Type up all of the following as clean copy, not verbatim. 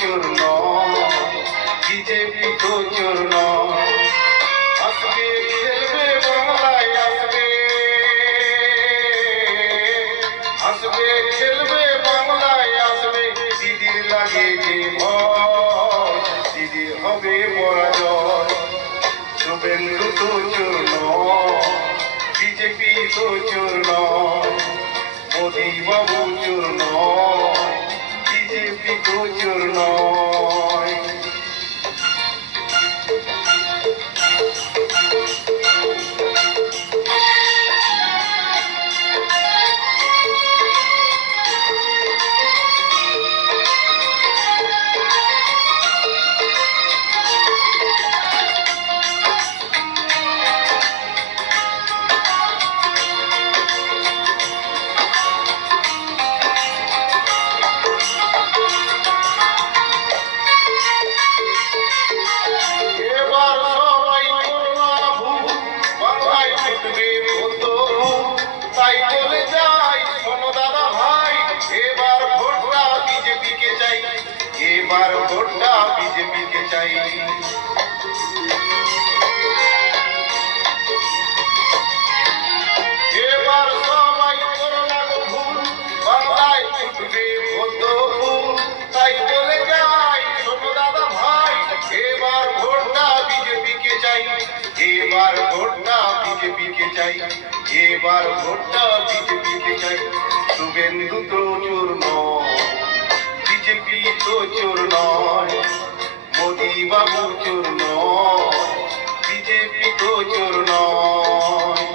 চূর্ণ, বিজেপি তো চূর্ণ। আসবে খেলবে বাংলায় আসবে, আসবে খেলবে বাংলায় আসবে। দিদির লাগে যে ভয়, দিদির হবে পরাজয়। শুভেন্দু তো চূর্ণ, বিজেপি তো চূর্ণ, মোদি বাবু চূর্ণ, বিজেপি তো চূর্ণ। এবার ভোটটা বিজেপিকে চাই। এবার সবাই করোনা ভুল, বাংলায় ফুটবে পদ্ম ফুল। তাই বলে যাই শোনো দাদা ভাই, এবার ভোটটা বিজেপিকে চাই। এবার ভোটটা বিজেপিকে চাই, এবার ভোটটা বিজেপিকে চাই। শুভেন্দু তো চূর্ণ, বিজেপি তো চোর নয়, মোদি বাবু চোর নয়, বিজেপি তো চোর নয়।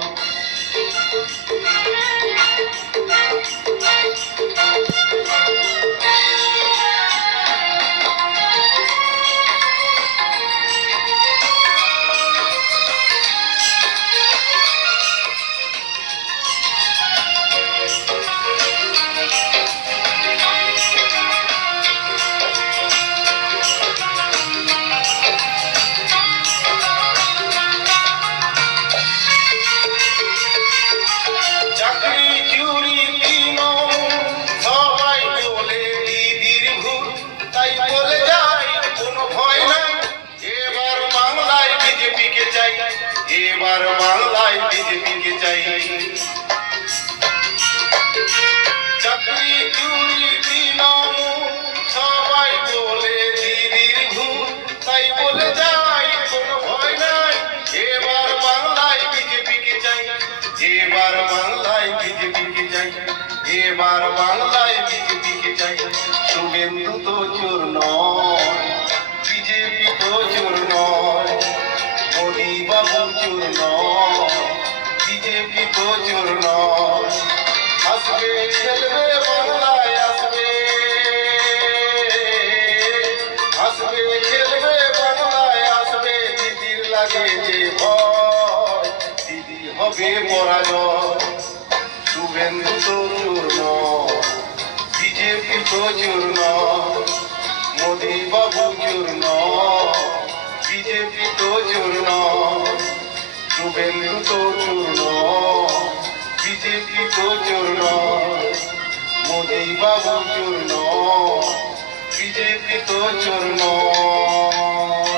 এবার বাংলায় বিজেপিকে চাই। চাকরি চুরি তৃণমূল সবাই বলে দিদির ভুল, তাই বলে যাই কোনো ভয় নাই। এবার বাংলায় বিজেপিকে চাই, এবার বাংলায় বিজেপিকে চাই, এবার বাংলায় বিজেপিকে চাই। শুভেন্দু তো চোর নয়, বিজেপি তো চোর নয়, মোদি বাবু চোর নয়, বিজেপি তো চোর নয়। আসবে খেলবে বাংলায় আসবে, আসবে খেলবে বাংলায় আসবে। দিদির লাগে যে ভয়, দিদি হবে পরাজয়। শুভেন্দু তো চোর নয়, বিজেপি তো চোর নয়, মোদি বাবু চোর নয়, বিজেপি তো চোর নয়। শুভেন্দু তো চোর নয়, বিজেপি তো চোর নয়, মোদি বাবু চোর নয়, বিজেপি তো চোর নয়।